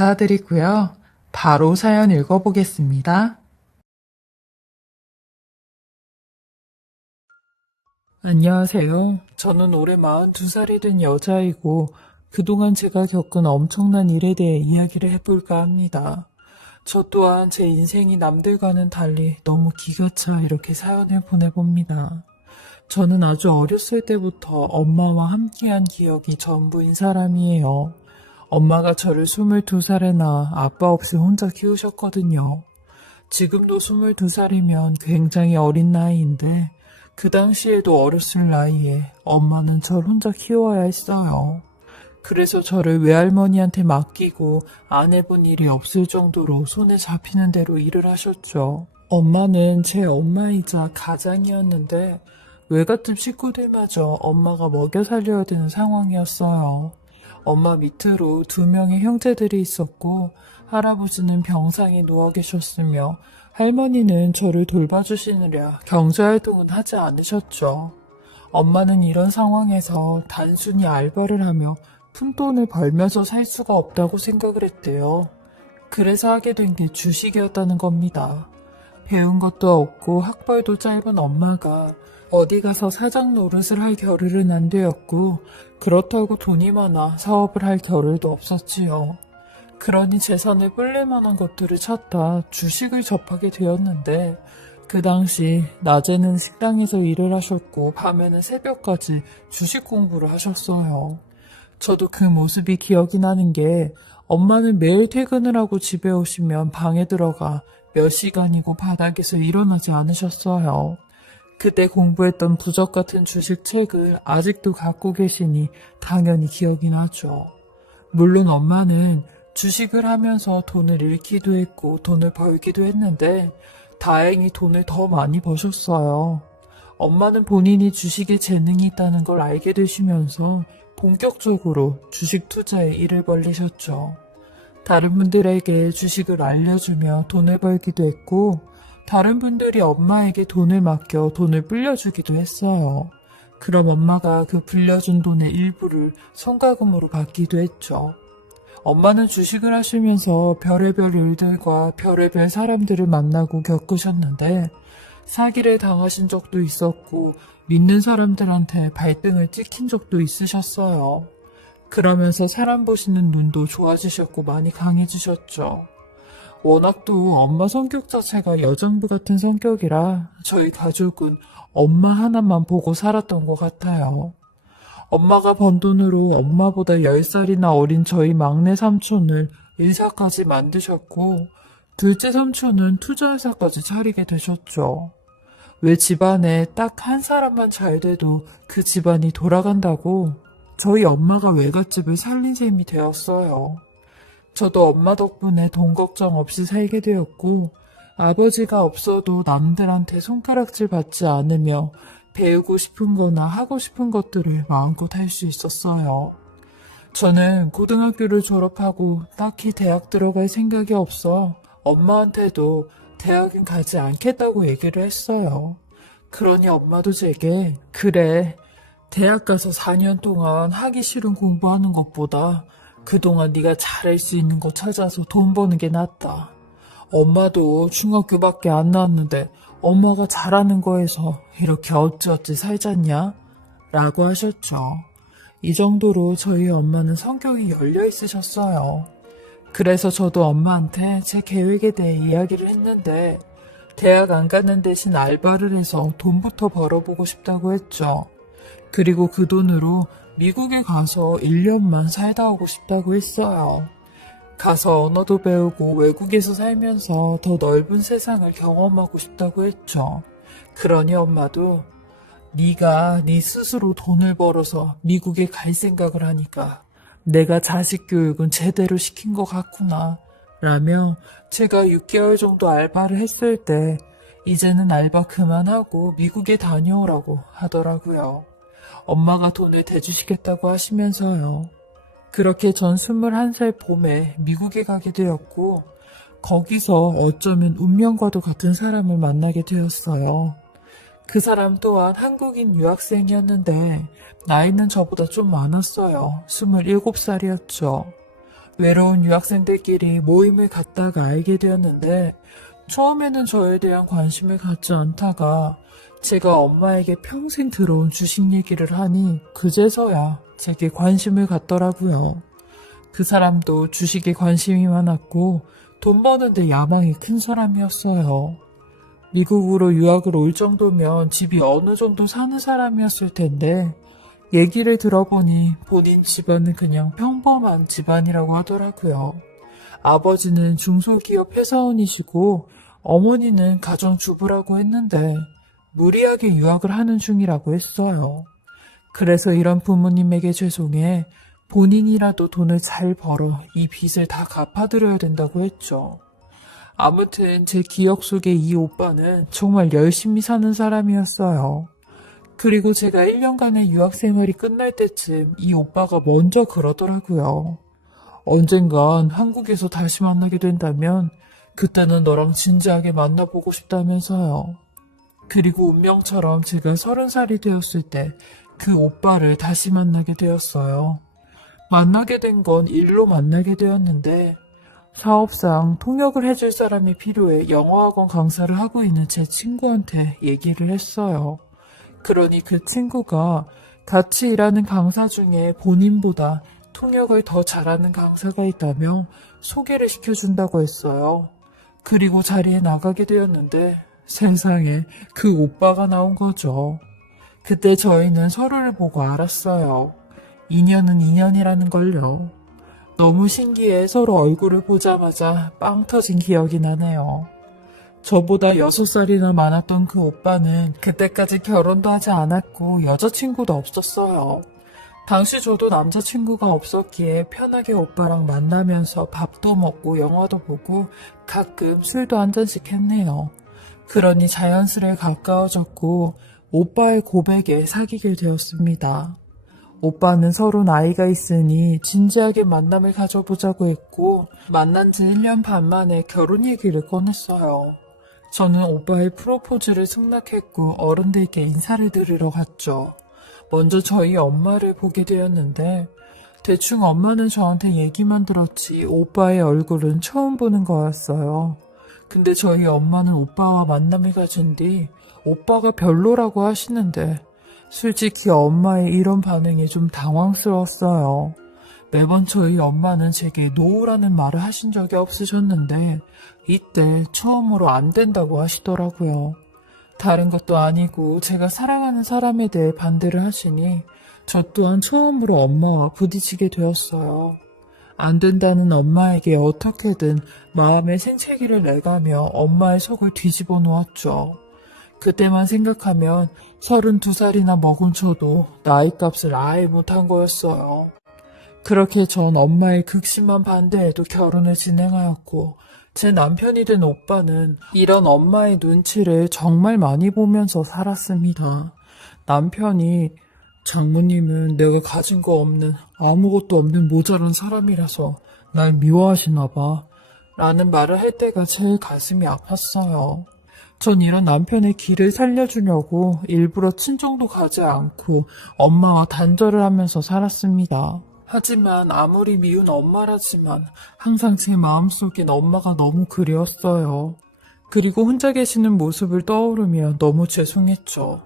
감사드리고요. 바로 사연 읽어보겠습니다. 안녕하세요. 저는 올해 42살이 된 여자이고 그동안 제가 겪은 엄청난 일에 대해 이야기를 해볼까 합니다. 저 또한 제 인생이 남들과는 달리 너무 기가 차 이렇게 사연을 보내봅니다. 저는 아주 어렸을 때부터 엄마와 함께한 기억이 전부인 사람이에요. 엄마가 저를 22살에 낳아 아빠 없이 혼자 키우셨거든요. 지금도 22살이면 굉장히 어린 나이인데 그 당시에도 어렸을 나이에 엄마는 절 혼자 키워야 했어요. 그래서 저를 외할머니한테 맡기고 안 해본 일이 없을 정도로 손에 잡히는 대로 일을 하셨죠. 엄마는 제 엄마이자 가장이었는데 외갓집 식구들마저 엄마가 먹여 살려야 되는 상황이었어요. 엄마 밑으로 2명의 형제들이 있었고 할아버지는 병상에 누워 계셨으며 할머니는 저를 돌봐주시느라 경제활동은 하지 않으셨죠. 엄마는 이런 상황에서 단순히 알바를 하며 푼돈을 벌면서 살 수가 없다고 생각을 했대요. 그래서 하게 된 게 주식이었다는 겁니다. 배운 것도 없고 학벌도 짧은 엄마가 어디 가서 사장 노릇을 할 겨를은 안 되었고 그렇다고 돈이 많아 사업을 할 겨를도 없었지요. 그러니 재산을 불릴 만한 것들을 찾다 주식을 접하게 되었는데 그 당시 낮에는 식당에서 일을 하셨고 밤에는 새벽까지 주식 공부를 하셨어요. 저도 그 모습이 기억이 나는 게 엄마는 매일 퇴근을 하고 집에 오시면 방에 들어가 몇 시간이고 바닥에서 일어나지 않으셨어요. 그때 공부했던 부적 같은 주식 책을 아직도 갖고 계시니 당연히 기억이 나죠. 물론 엄마는 주식을 하면서 돈을 잃기도 했고 돈을 벌기도 했는데 다행히 돈을 더 많이 버셨어요. 엄마는 본인이 주식에 재능이 있다는 걸 알게 되시면서 본격적으로 주식 투자에 일을 벌리셨죠. 다른 분들에게 주식을 알려주며 돈을 벌기도 했고 다른 분들이 엄마에게 돈을 맡겨 돈을 불려주기도 했어요. 그럼 엄마가 그 불려준 돈의 일부를 성과금으로 받기도 했죠. 엄마는 주식을 하시면서 별의별 일들과 별의별 사람들을 만나고 겪으셨는데 사기를 당하신 적도 있었고 믿는 사람들한테 발등을 찍힌 적도 있으셨어요. 그러면서 사람 보시는 눈도 좋아지셨고 많이 강해지셨죠. 워낙 또 엄마 성격 자체가 여장부 같은 성격이라 저희 가족은 엄마 하나만 보고 살았던 것 같아요. 엄마가 번 돈으로 엄마보다 10살이나 어린 저희 막내 삼촌을 의사까지 만드셨고 둘째 삼촌은 투자회사까지 차리게 되셨죠. 왜 집안에 딱 한 사람만 잘 돼도 그 집안이 돌아간다고 저희 엄마가 외갓집을 살린 셈이 되었어요. 저도 엄마 덕분에 돈 걱정 없이 살게 되었고 아버지가 없어도 남들한테 손가락질 받지 않으며 배우고 싶은 거나 하고 싶은 것들을 마음껏 할 수 있었어요. 저는 고등학교를 졸업하고 딱히 대학 들어갈 생각이 없어 엄마한테도 대학은 가지 않겠다고 얘기를 했어요. 그러니 엄마도 제게 그래, 대학 가서 4년 동안 하기 싫은 공부하는 것보다 그동안 네가 잘할 수 있는 거 찾아서 돈 버는 게 낫다. 엄마도 중학교밖에 안 나왔는데 엄마가 잘하는 거에서 이렇게 어찌어찌 살잖냐? 라고 하셨죠. 이 정도로 저희 엄마는 성격이 열려 있으셨어요. 그래서 저도 엄마한테 제 계획에 대해 이야기를 했는데 대학 안 가는 대신 알바를 해서 돈부터 벌어보고 싶다고 했죠. 그리고 그 돈으로 미국에 가서 1년만 살다 오고 싶다고 했어요. 가서 언어도 배우고 외국에서 살면서 더 넓은 세상을 경험하고 싶다고 했죠. 그러니 엄마도 네가 네 스스로 돈을 벌어서 미국에 갈 생각을 하니까 내가 자식 교육은 제대로 시킨 것 같구나 라며 제가 6개월 정도 알바를 했을 때 이제는 알바 그만하고 미국에 다녀오라고 하더라고요. 엄마가 돈을 대주시겠다고 하시면서요. 그렇게 전 21살 봄에 미국에 가게 되었고 거기서 어쩌면 운명과도 같은 사람을 만나게 되었어요. 그 사람 또한 한국인 유학생이었는데 나이는 저보다 좀 많았어요. 27살이었죠. 외로운 유학생들끼리 모임을 갖다가 알게 되었는데 처음에는 저에 대한 관심을 갖지 않다가 제가 엄마에게 평생 들어온 주식 얘기를 하니 그제서야 제게 관심을 갖더라고요. 그 사람도 주식에 관심이 많았고 돈 버는데 야망이 큰 사람이었어요. 미국으로 유학을 올 정도면 집이 어느 정도 사는 사람이었을 텐데 얘기를 들어보니 본인 집안은 그냥 평범한 집안이라고 하더라고요. 아버지는 중소기업 회사원이시고 어머니는 가정주부라고 했는데 무리하게 유학을 하는 중이라고 했어요. 그래서 이런 부모님에게 죄송해 본인이라도 돈을 잘 벌어 이 빚을 다 갚아드려야 된다고 했죠. 아무튼 제 기억 속에 이 오빠는 정말 열심히 사는 사람이었어요. 그리고 제가 1년간의 유학 생활이 끝날 때쯤 이 오빠가 먼저 그러더라고요. 언젠간 한국에서 다시 만나게 된다면 그때는 너랑 진지하게 만나보고 싶다면서요. 그리고 운명처럼 제가 30살이 되었을 때 그 오빠를 다시 만나게 되었어요. 만나게 된 건 일로 만나게 되었는데 사업상 통역을 해줄 사람이 필요해 영어학원 강사를 하고 있는 제 친구한테 얘기를 했어요. 그러니 그 친구가 같이 일하는 강사 중에 본인보다 통역을 더 잘하는 강사가 있다며 소개를 시켜준다고 했어요. 그리고 자리에 나가게 되었는데 세상에 그 오빠가 나온 거죠. 그때 저희는 서로를 보고 알았어요. 인연은 인연이라는 걸요. 너무 신기해 서로 얼굴을 보자마자 빵 터진 기억이 나네요. 저보다 6살이나 많았던 그 오빠는 그때까지 결혼도 하지 않았고 여자친구도 없었어요. 당시 저도 남자친구가 없었기에 편하게 오빠랑 만나면서 밥도 먹고 영화도 보고 가끔 술도 한 잔씩 했네요. 그러니 자연스레 가까워졌고 오빠의 고백에 사귀게 되었습니다. 오빠는 서로 나이가 있으니 진지하게 만남을 가져보자고 했고 만난 지 1년 반 만에 결혼 얘기를 꺼냈어요. 저는 오빠의 프로포즈를 승낙했고 어른들께 인사를 드리러 갔죠. 먼저 저희 엄마를 보게 되었는데 대충 엄마는 저한테 얘기만 들었지 오빠의 얼굴은 처음 보는 거였어요. 근데 저희 엄마는 오빠와 만남을 가진 뒤 오빠가 별로라고 하시는데 솔직히 엄마의 이런 반응이 좀 당황스러웠어요. 매번 저희 엄마는 제게 노우라는 말을 하신 적이 없으셨는데 이때 처음으로 안 된다고 하시더라고요. 다른 것도 아니고 제가 사랑하는 사람에 대해 반대를 하시니 저 또한 처음으로 엄마와 부딪히게 되었어요. 안 된다는 엄마에게 어떻게든 마음의 생채기를 내가며 엄마의 속을 뒤집어 놓았죠. 그때만 생각하면 32살이나 먹은 저도 나이값을 아예 못한 거였어요. 그렇게 전 엄마의 극심한 반대에도 결혼을 진행하였고 제 남편이 된 오빠는 이런 엄마의 눈치를 정말 많이 보면서 살았습니다. 남편이 장모님은 내가 가진 거 없는 아무것도 없는 모자란 사람이라서 날 미워하시나 봐 라는 말을 할 때가 제일 가슴이 아팠어요. 전 이런 남편의 길을 살려주려고 일부러 친정도 가지 않고 엄마와 단절을 하면서 살았습니다. 하지만 아무리 미운 엄마라지만 항상 제 마음속엔 엄마가 너무 그리웠어요. 그리고 혼자 계시는 모습을 떠오르며 너무 죄송했죠.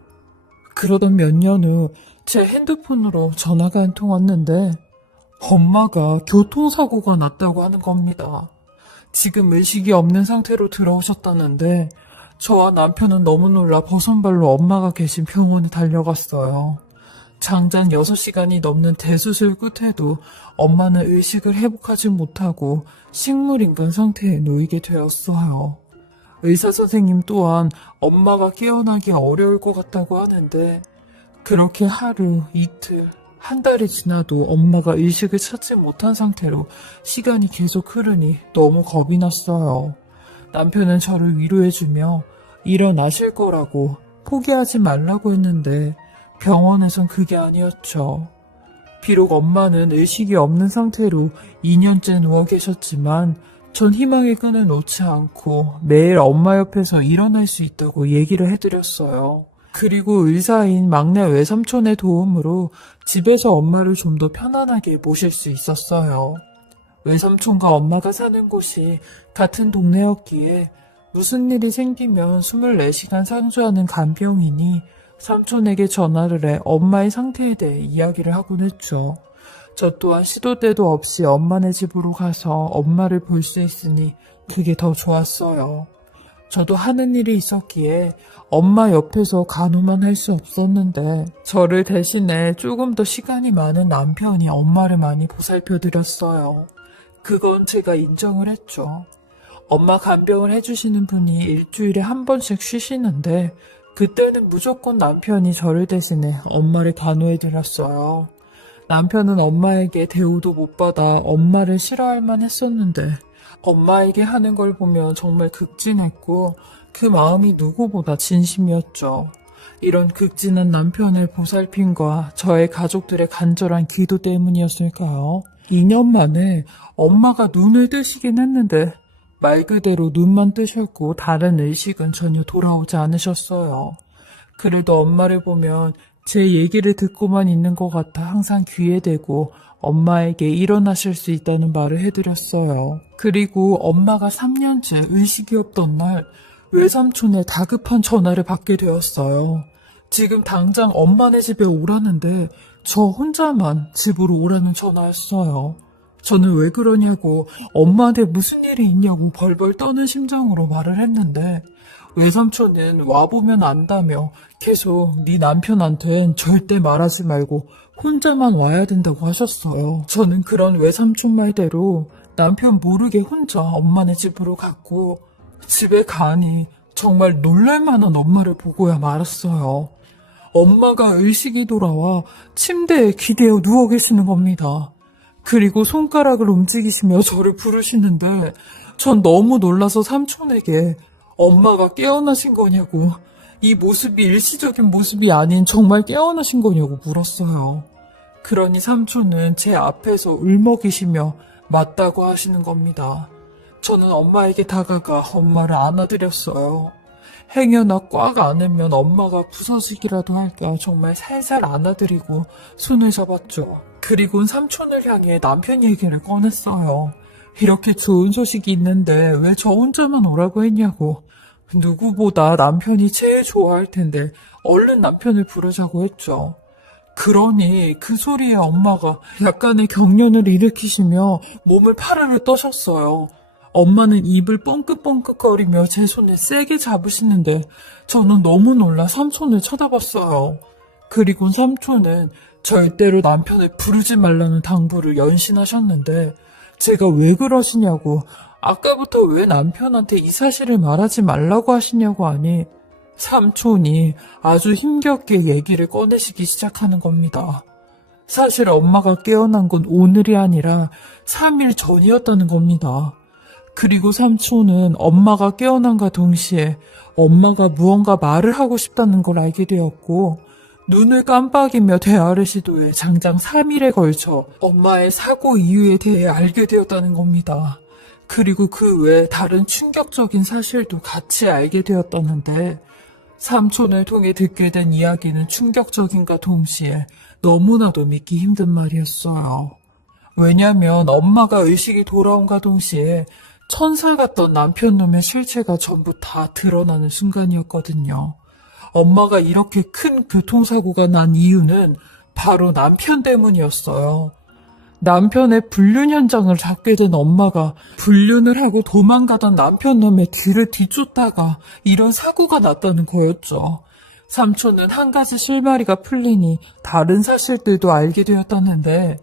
그러던 몇 년 후 제 핸드폰으로 전화가 한 통 왔는데 엄마가 교통사고가 났다고 하는 겁니다. 지금 의식이 없는 상태로 들어오셨다는데 저와 남편은 너무 놀라 버선발로 엄마가 계신 병원에 달려갔어요. 장장 6시간이 넘는 대수술 끝에도 엄마는 의식을 회복하지 못하고 식물인간 상태에 놓이게 되었어요. 의사 선생님 또한 엄마가 깨어나기 어려울 것 같다고 하는데 그렇게 하루, 이틀, 한 달이 지나도 엄마가 의식을 찾지 못한 상태로 시간이 계속 흐르니 너무 겁이 났어요. 남편은 저를 위로해주며 일어나실 거라고 포기하지 말라고 했는데 병원에선 그게 아니었죠. 비록 엄마는 의식이 없는 상태로 2년째 누워 계셨지만 전 희망의 끈을 놓지 않고 매일 엄마 옆에서 일어날 수 있다고 얘기를 해드렸어요. 그리고 의사인 막내 외삼촌의 도움으로 집에서 엄마를 좀 더 편안하게 모실 수 있었어요. 외삼촌과 엄마가 사는 곳이 같은 동네였기에 무슨 일이 생기면 24시간 상주하는 간병인이 삼촌에게 전화를 해 엄마의 상태에 대해 이야기를 하곤 했죠. 저 또한 시도 때도 없이 엄마네 집으로 가서 엄마를 볼 수 있으니 그게 더 좋았어요. 저도 하는 일이 있었기에 엄마 옆에서 간호만 할 수 없었는데 저를 대신해 조금 더 시간이 많은 남편이 엄마를 많이 보살펴드렸어요. 그건 제가 인정을 했죠. 엄마 간병을 해주시는 분이 일주일에 한 번씩 쉬시는데 그때는 무조건 남편이 저를 대신해 엄마를 간호해드렸어요. 남편은 엄마에게 대우도 못 받아 엄마를 싫어할 만 했었는데 엄마에게 하는 걸 보면 정말 극진했고 그 마음이 누구보다 진심이었죠. 이런 극진한 남편을 보살핌과 저의 가족들의 간절한 기도 때문이었을까요? 2년 만에 엄마가 눈을 뜨시긴 했는데 말 그대로 눈만 뜨셨고 다른 의식은 전혀 돌아오지 않으셨어요. 그래도 엄마를 보면 제 얘기를 듣고만 있는 것 같아 항상 귀에 대고 엄마에게 일어나실 수 있다는 말을 해드렸어요. 그리고 엄마가 3년째 의식이 없던 날 외삼촌의 다급한 전화를 받게 되었어요. 지금 당장 엄마네 집에 오라는데 저 혼자만 집으로 오라는 전화였어요. 저는 왜 그러냐고 엄마한테 무슨 일이 있냐고 벌벌 떠는 심정으로 말을 했는데 외삼촌은 와보면 안다며 계속 네 남편한텐 절대 말하지 말고 혼자만 와야 된다고 하셨어요. 저는 그런 외삼촌 말대로 남편 모르게 혼자 엄마네 집으로 갔고 집에 가니 정말 놀랄만한 엄마를 보고야 말았어요. 엄마가 의식이 돌아와 침대에 기대어 누워 계시는 겁니다. 그리고 손가락을 움직이시며 저를 부르시는데 전 너무 놀라서 삼촌에게 엄마가 깨어나신 거냐고, 이 모습이 일시적인 모습이 아닌 정말 깨어나신 거냐고 물었어요. 그러니 삼촌은 제 앞에서 울먹이시며 맞다고 하시는 겁니다. 저는 엄마에게 다가가 엄마를 안아드렸어요. 행여나 꽉 안으면 엄마가 부서지기라도 할까 정말 살살 안아드리고 손을 잡았죠. 그리고는 삼촌을 향해 남편 얘기를 꺼냈어요. 이렇게 좋은 소식이 있는데 왜 저 혼자만 오라고 했냐고. 누구보다 남편이 제일 좋아할 텐데 얼른 남편을 부르자고 했죠. 그러니 그 소리에 엄마가 약간의 경련을 일으키시며 몸을 파르르 떠셨어요. 엄마는 입을 뻥긋뻥긋거리며 제 손을 세게 잡으시는데 저는 너무 놀라 삼촌을 쳐다봤어요. 그리고 삼촌은 절대로 남편을 부르지 말라는 당부를 연신하셨는데 제가 왜 그러시냐고, 아까부터 왜 남편한테 이 사실을 말하지 말라고 하시냐고 하니 삼촌이 아주 힘겹게 얘기를 꺼내시기 시작하는 겁니다. 사실 엄마가 깨어난 건 오늘이 아니라 3일 전이었다는 겁니다. 그리고 삼촌은 엄마가 깨어난과 동시에 엄마가 무언가 말을 하고 싶다는 걸 알게 되었고 눈을 깜빡이며 대화를 시도해 장장 3일에 걸쳐 엄마의 사고 이유에 대해 알게 되었다는 겁니다. 그리고 그 외에 다른 충격적인 사실도 같이 알게 되었다는데 삼촌을 통해 듣게 된 이야기는 충격적인과 동시에 너무나도 믿기 힘든 말이었어요. 왜냐면 엄마가 의식이 돌아온과 동시에 천사 같던 남편놈의 실체가 전부 다 드러나는 순간이었거든요. 엄마가 이렇게 큰 교통사고가 난 이유는 바로 남편 때문이었어요. 남편의 불륜 현장을 잡게 된 엄마가 불륜을 하고 도망가던 남편놈의 뒤를 뒤쫓다가 이런 사고가 났다는 거였죠. 삼촌은 한 가지 실마리가 풀리니 다른 사실들도 알게 되었다는데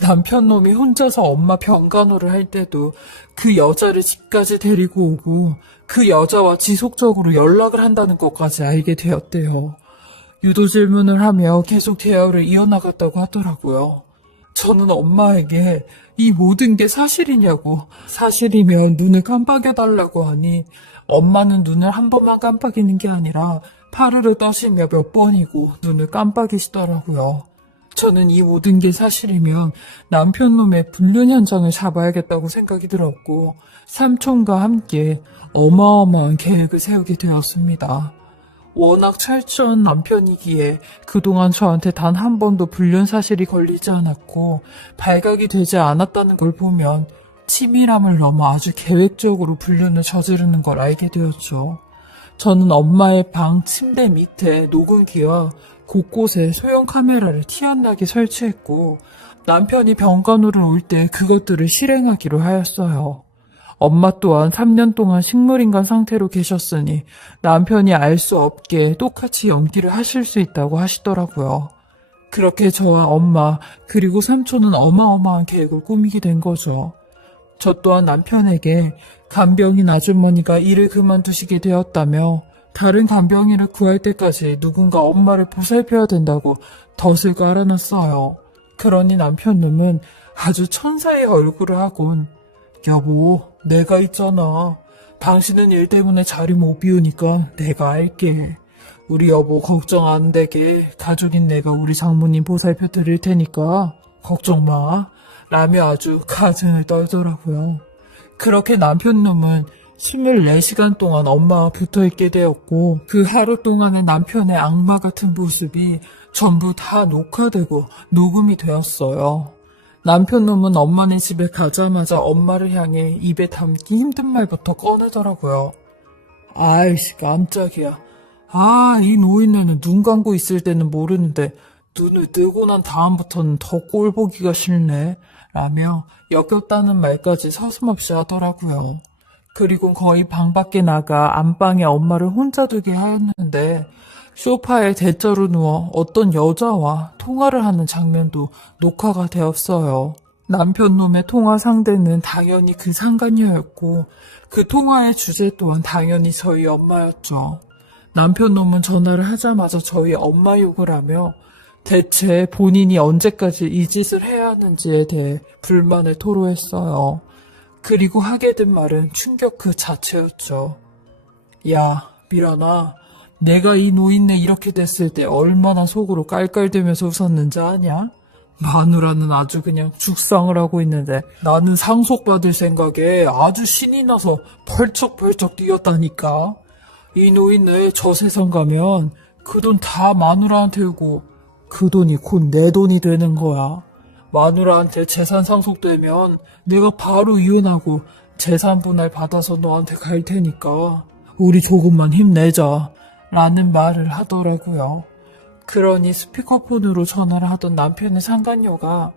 남편놈이 혼자서 엄마 병간호를 할 때도 그 여자를 집까지 데리고 오고 그 여자와 지속적으로 연락을 한다는 것까지 알게 되었대요. 유도 질문을 하며 계속 대화를 이어나갔다고 하더라고요. 저는 엄마에게 이 모든 게 사실이냐고, 사실이면 눈을 깜빡여달라고 하니 엄마는 눈을 한 번만 깜빡이는 게 아니라 파르르 떠시며 몇 번이고 눈을 깜빡이시더라고요. 저는 이 모든 게 사실이면 남편놈의 불륜 현장을 잡아야겠다고 생각이 들었고 삼촌과 함께 어마어마한 계획을 세우게 되었습니다. 워낙 철저한 남편이기에 그동안 저한테 단 한 번도 불륜 사실이 걸리지 않았고 발각이 되지 않았다는 걸 보면 치밀함을 넘어 아주 계획적으로 불륜을 저지르는 걸 알게 되었죠. 저는 엄마의 방 침대 밑에 녹음기와 곳곳에 소형 카메라를 티안나게 설치했고 남편이 병간호를 올 때 그것들을 실행하기로 하였어요. 엄마 또한 3년 동안 식물인간 상태로 계셨으니 남편이 알 수 없게 똑같이 연기를 하실 수 있다고 하시더라고요. 그렇게 저와 엄마 그리고 삼촌은 어마어마한 계획을 꾸미게 된 거죠. 저 또한 남편에게 간병인 아주머니가 일을 그만두시게 되었다며 다른 간병인을 구할 때까지 누군가 엄마를 보살펴야 된다고 덫을 깔아놨어요. 그러니 남편놈은 아주 천사의 얼굴을 하곤 여보, 내가 있잖아. 당신은 일 때문에 자리 못 비우니까 내가 할게. 우리 여보 걱정 안 되게 가족인 내가 우리 장모님 보살펴 드릴 테니까 걱정 마. 라며 아주 가증을 떨더라고요. 그렇게 남편놈은 24시간 동안 엄마와 붙어 있게 되었고 그 하루 동안의 남편의 악마 같은 모습이 전부 다 녹화되고 녹음이 되었어요. 남편놈은 엄마네 집에 가자마자 엄마를 향해 입에 담기 힘든 말부터 꺼내더라고요. 아이씨 깜짝이야. 이 노인네는 눈 감고 있을 때는 모르는데 눈을 뜨고 난 다음부터는 더 꼴 보기가 싫네. 라며 역겹다는 말까지 서슴없이 하더라고요. 그리고 거의 방 밖에 나가 안방에 엄마를 혼자 두게 하였는데 소파에 대자로 누워 어떤 여자와 통화를 하는 장면도 녹화가 되었어요. 남편놈의 통화 상대는 당연히 그 상간녀였고 그 통화의 주제 또한 당연히 저희 엄마였죠. 남편놈은 전화를 하자마자 저희 엄마 욕을 하며 대체 본인이 언제까지 이 짓을 해야 하는지에 대해 불만을 토로했어요. 그리고 하게 된 말은 충격 그 자체였죠. 야, 미란아, 내가 이 노인네 이렇게 됐을 때 얼마나 속으로 깔깔대면서 웃었는지 아냐? 마누라는 아주 그냥 죽상을 하고 있는데 나는 상속받을 생각에 아주 신이 나서 펄쩍펄쩍 뛰었다니까. 이 노인네 저 세상 가면 그 돈 다 마누라한테 오고 그 돈이 곧 내 돈이 되는 거야. 마누라한테 재산 상속되면 내가 바로 이혼하고 재산 분할 받아서 너한테 갈 테니까 우리 조금만 힘내자 라는 말을 하더라고요. 그러니 스피커폰으로 전화를 하던 남편의 상간녀가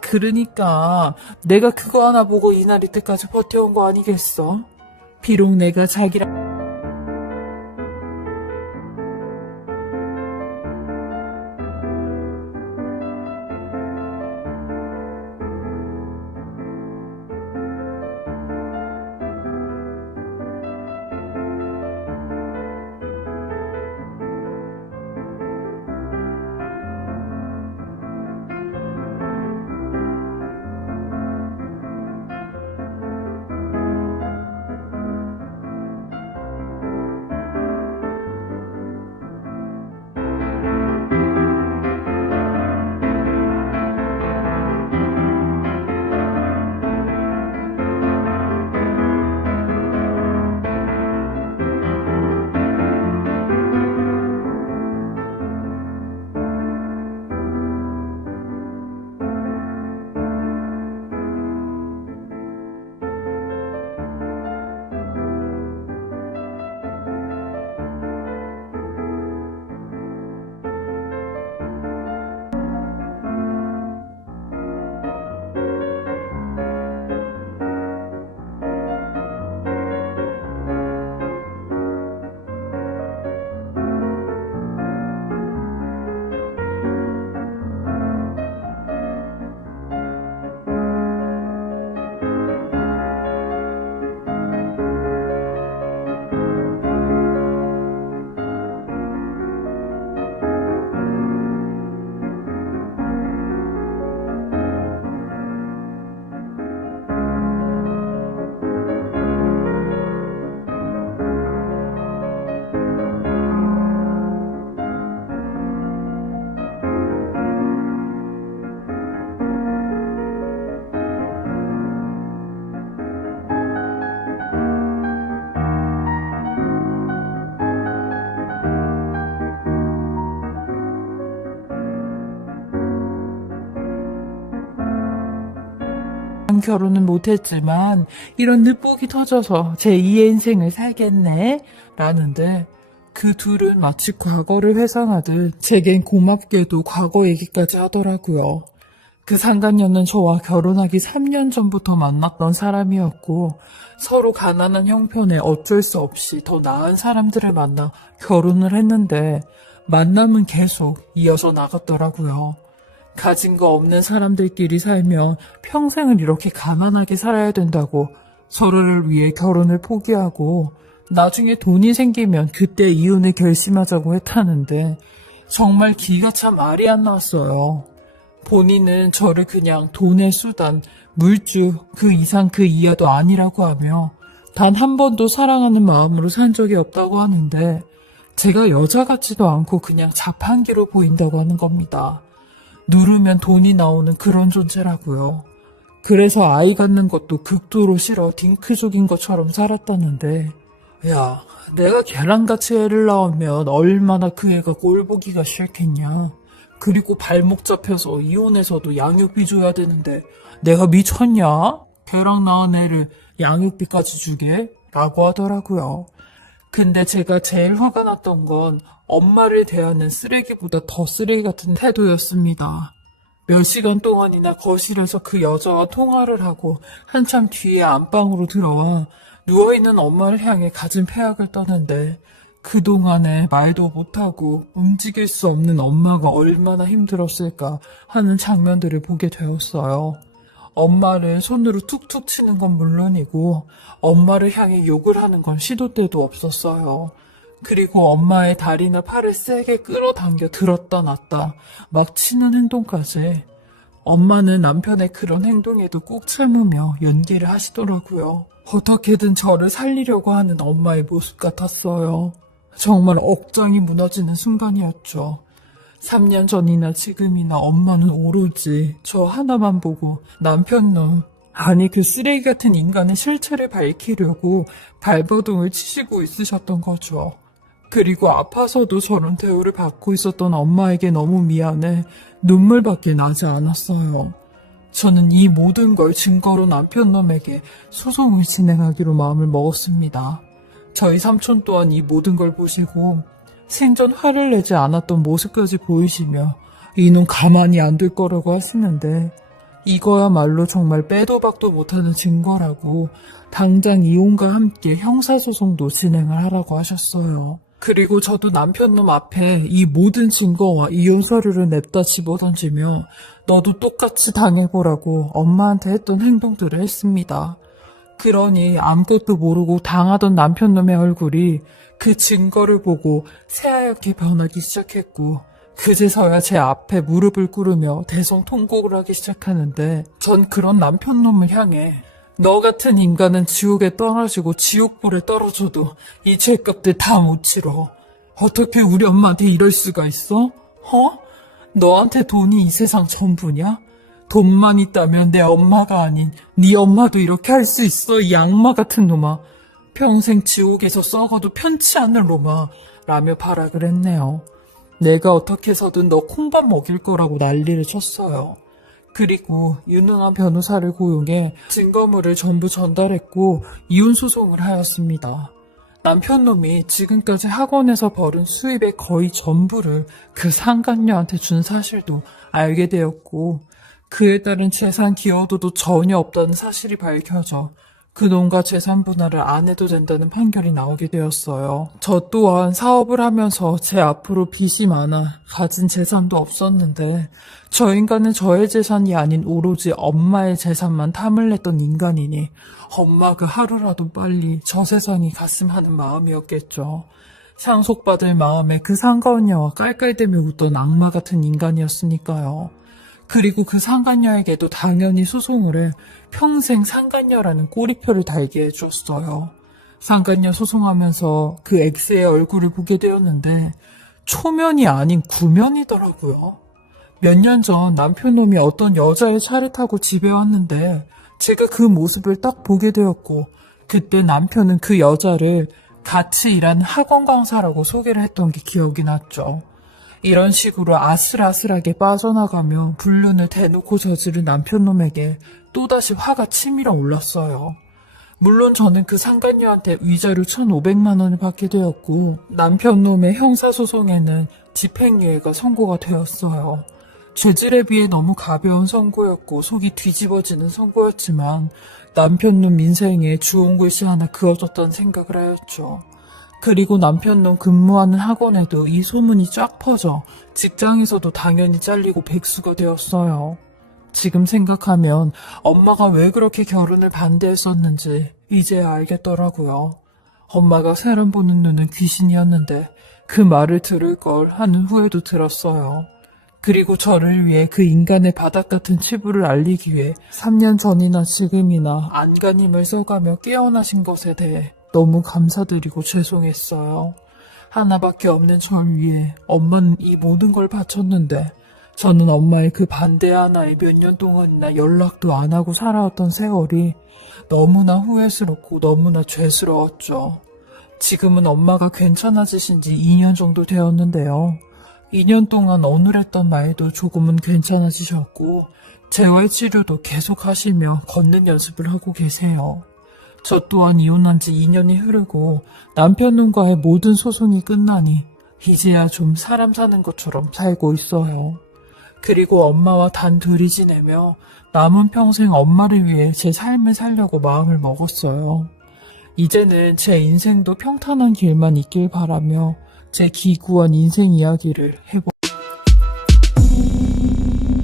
그러니까 내가 그거 하나 보고 이날 이때까지 버텨온 거 아니겠어? 비록 내가 자기랑 물론 결혼은 못했지만 이런 늦복이 터져서 제2의 인생을 살겠네 라는데 그 둘은 마치 과거를 회상하듯 제겐 고맙게도 과거 얘기까지 하더라고요. 그 상간녀는 저와 결혼하기 3년 전부터 만났던 사람이었고 서로 가난한 형편에 어쩔 수 없이 더 나은 사람들을 만나 결혼을 했는데 만남은 계속 이어서 나갔더라고요. 가진 거 없는 사람들끼리 살면 평생을 이렇게 가난하게 살아야 된다고 서로를 위해 결혼을 포기하고 나중에 돈이 생기면 그때 이혼을 결심하자고 했다는데 정말 기가 참 말이 안 나왔어요. 본인은 저를 그냥 돈의 수단, 물주, 그 이상 그 이하도 아니라고 하며 단 한 번도 사랑하는 마음으로 산 적이 없다고 하는데 제가 여자 같지도 않고 그냥 자판기로 보인다고 하는 겁니다. 누르면 돈이 나오는 그런 존재라고요. 그래서 아이 갖는 것도 극도로 싫어 딩크족인 것처럼 살았다는데 야, 내가 걔랑같이 애를 낳으면 얼마나 그 애가 꼴 보기가 싫겠냐. 그리고 발목 잡혀서 이혼해서도 양육비 줘야 되는데 내가 미쳤냐? 걔랑 낳은 애를 양육비까지 주게? 라고 하더라고요. 근데 제가 제일 화가 났던 건 엄마를 대하는 쓰레기보다 더 쓰레기 같은 태도였습니다. 몇 시간 동안이나 거실에서 그 여자와 통화를 하고 한참 뒤에 안방으로 들어와 누워있는 엄마를 향해 갖은 패악을 떠는데 그동안에 말도 못하고 움직일 수 없는 엄마가 얼마나 힘들었을까 하는 장면들을 보게 되었어요. 엄마를 손으로 툭툭 치는 건 물론이고 엄마를 향해 욕을 하는 건 시도 때도 없었어요. 그리고 엄마의 다리나 팔을 세게 끌어당겨 들었다 놨다 막 치는 행동까지. 엄마는 남편의 그런 행동에도 꾹 참으며 연기를 하시더라고요. 어떻게든 저를 살리려고 하는 엄마의 모습 같았어요. 정말 억장이 무너지는 순간이었죠. 3년 전이나 지금이나 엄마는 오로지 저 하나만 보고 남편놈, 아니 그 쓰레기 같은 인간의 실체를 밝히려고 발버둥을 치시고 있으셨던 거죠. 그리고 아파서도 저런 대우를 받고 있었던 엄마에게 너무 미안해 눈물밖에 나지 않았어요. 저는 이 모든 걸 증거로 남편놈에게 소송을 진행하기로 마음을 먹었습니다. 저희 삼촌 또한 이 모든 걸 보시고 생전 화를 내지 않았던 모습까지 보이시며 이놈 가만히 안 둘 거라고 하시는데 이거야말로 정말 빼도 박도 못하는 증거라고 당장 이혼과 함께 형사소송도 진행을 하라고 하셨어요. 그리고 저도 남편놈 앞에 이 모든 증거와 이혼 서류를 냅다 집어던지며 너도 똑같이 당해보라고 엄마한테 했던 행동들을 했습니다. 그러니 아무것도 모르고 당하던 남편놈의 얼굴이 그 증거를 보고 새하얗게 변하기 시작했고 그제서야 제 앞에 무릎을 꿇으며 대성통곡을 하기 시작하는데 전 그런 남편놈을 향해 너 같은 인간은 지옥에 떨어지고 지옥불에 떨어져도 이 죄값들 다 못 치러. 어떻게 우리 엄마한테 이럴 수가 있어? 너한테 돈이 이 세상 전부냐? 돈만 있다면 내 엄마가 아닌 네 엄마도 이렇게 할 수 있어, 이 악마 같은 놈아. 평생 지옥에서 썩어도 편치 않을 놈아. 라며 발악을 했네요. 내가 어떻게 해서든 너 콩밥 먹일 거라고 난리를 쳤어요. 그리고 유능한 변호사를 고용해 증거물을 전부 전달했고 이혼소송을 하였습니다. 남편놈이 지금까지 학원에서 벌은 수입의 거의 전부를 그 상간녀한테 준 사실도 알게 되었고 그에 따른 재산 기여도도 전혀 없다는 사실이 밝혀져 그놈과 재산 분할을 안 해도 된다는 판결이 나오게 되었어요. 저 또한 사업을 하면서 제 앞으로 빚이 많아 가진 재산도 없었는데 저 인간은 저의 재산이 아닌 오로지 엄마의 재산만 탐을 냈던 인간이니 엄마가 하루라도 빨리 저 세상이 갔으면 하는 마음이었겠죠. 상속받을 마음에 그 상가언녀와 깔깔대며 웃던 악마 같은 인간이었으니까요. 그리고 그 상간녀에게도 당연히 소송을 해 평생 상간녀라는 꼬리표를 달게 해주었어요. 상간녀 소송하면서 그 X의 얼굴을 보게 되었는데 초면이 아닌 구면이더라고요. 몇 년 전 남편놈이 어떤 여자의 차를 타고 집에 왔는데 제가 그 모습을 딱 보게 되었고 그때 남편은 그 여자를 같이 일하는 학원 강사라고 소개를 했던 게 기억이 났죠. 이런 식으로 아슬아슬하게 빠져나가며 불륜을 대놓고 저지른 남편놈에게 또다시 화가 치밀어 올랐어요. 물론 저는 그 상간녀한테 위자료 1,500만 원을 받게 되었고 남편놈의 형사소송에는 집행유예가 선고가 되었어요. 죄질에 비해 너무 가벼운 선고였고 속이 뒤집어지는 선고였지만 남편놈 인생에 주온 글씨 하나 그어졌다는 생각을 하였죠. 그리고 남편놈 근무하는 학원에도 이 소문이 쫙 퍼져 직장에서도 당연히 잘리고 백수가 되었어요. 지금 생각하면 엄마가 왜 그렇게 결혼을 반대했었는지 이제야 알겠더라고요. 엄마가 사람 보는 눈은 귀신이었는데 그 말을 들을 걸 하는 후회도 들었어요. 그리고 저를 위해 그 인간의 바닥 같은 치부를 알리기 위해 3년 전이나 지금이나 안간힘을 써가며 깨어나신 것에 대해 너무 감사드리고 죄송했어요. 하나밖에 없는 절 위해 엄마는 이 모든 걸 바쳤는데 저는 엄마의 그 반대 하나에 몇 년 동안이나 연락도 안 하고 살아왔던 세월이 너무나 후회스럽고 너무나 죄스러웠죠. 지금은 엄마가 괜찮아지신 지 2년 정도 되었는데요. 2년 동안 어눌했던 말도 조금은 괜찮아지셨고 재활치료도 계속 하시며 걷는 연습을 하고 계세요. 저 또한 이혼한 지 2년이 흐르고 남편놈과의 모든 소송이 끝나니 이제야 좀 사람 사는 것처럼 살고 있어요. 그리고 엄마와 단둘이 지내며 남은 평생 엄마를 위해 제 삶을 살려고 마음을 먹었어요. 이제는 제 인생도 평탄한 길만 있길 바라며 제 기구한 인생 이야기를 해보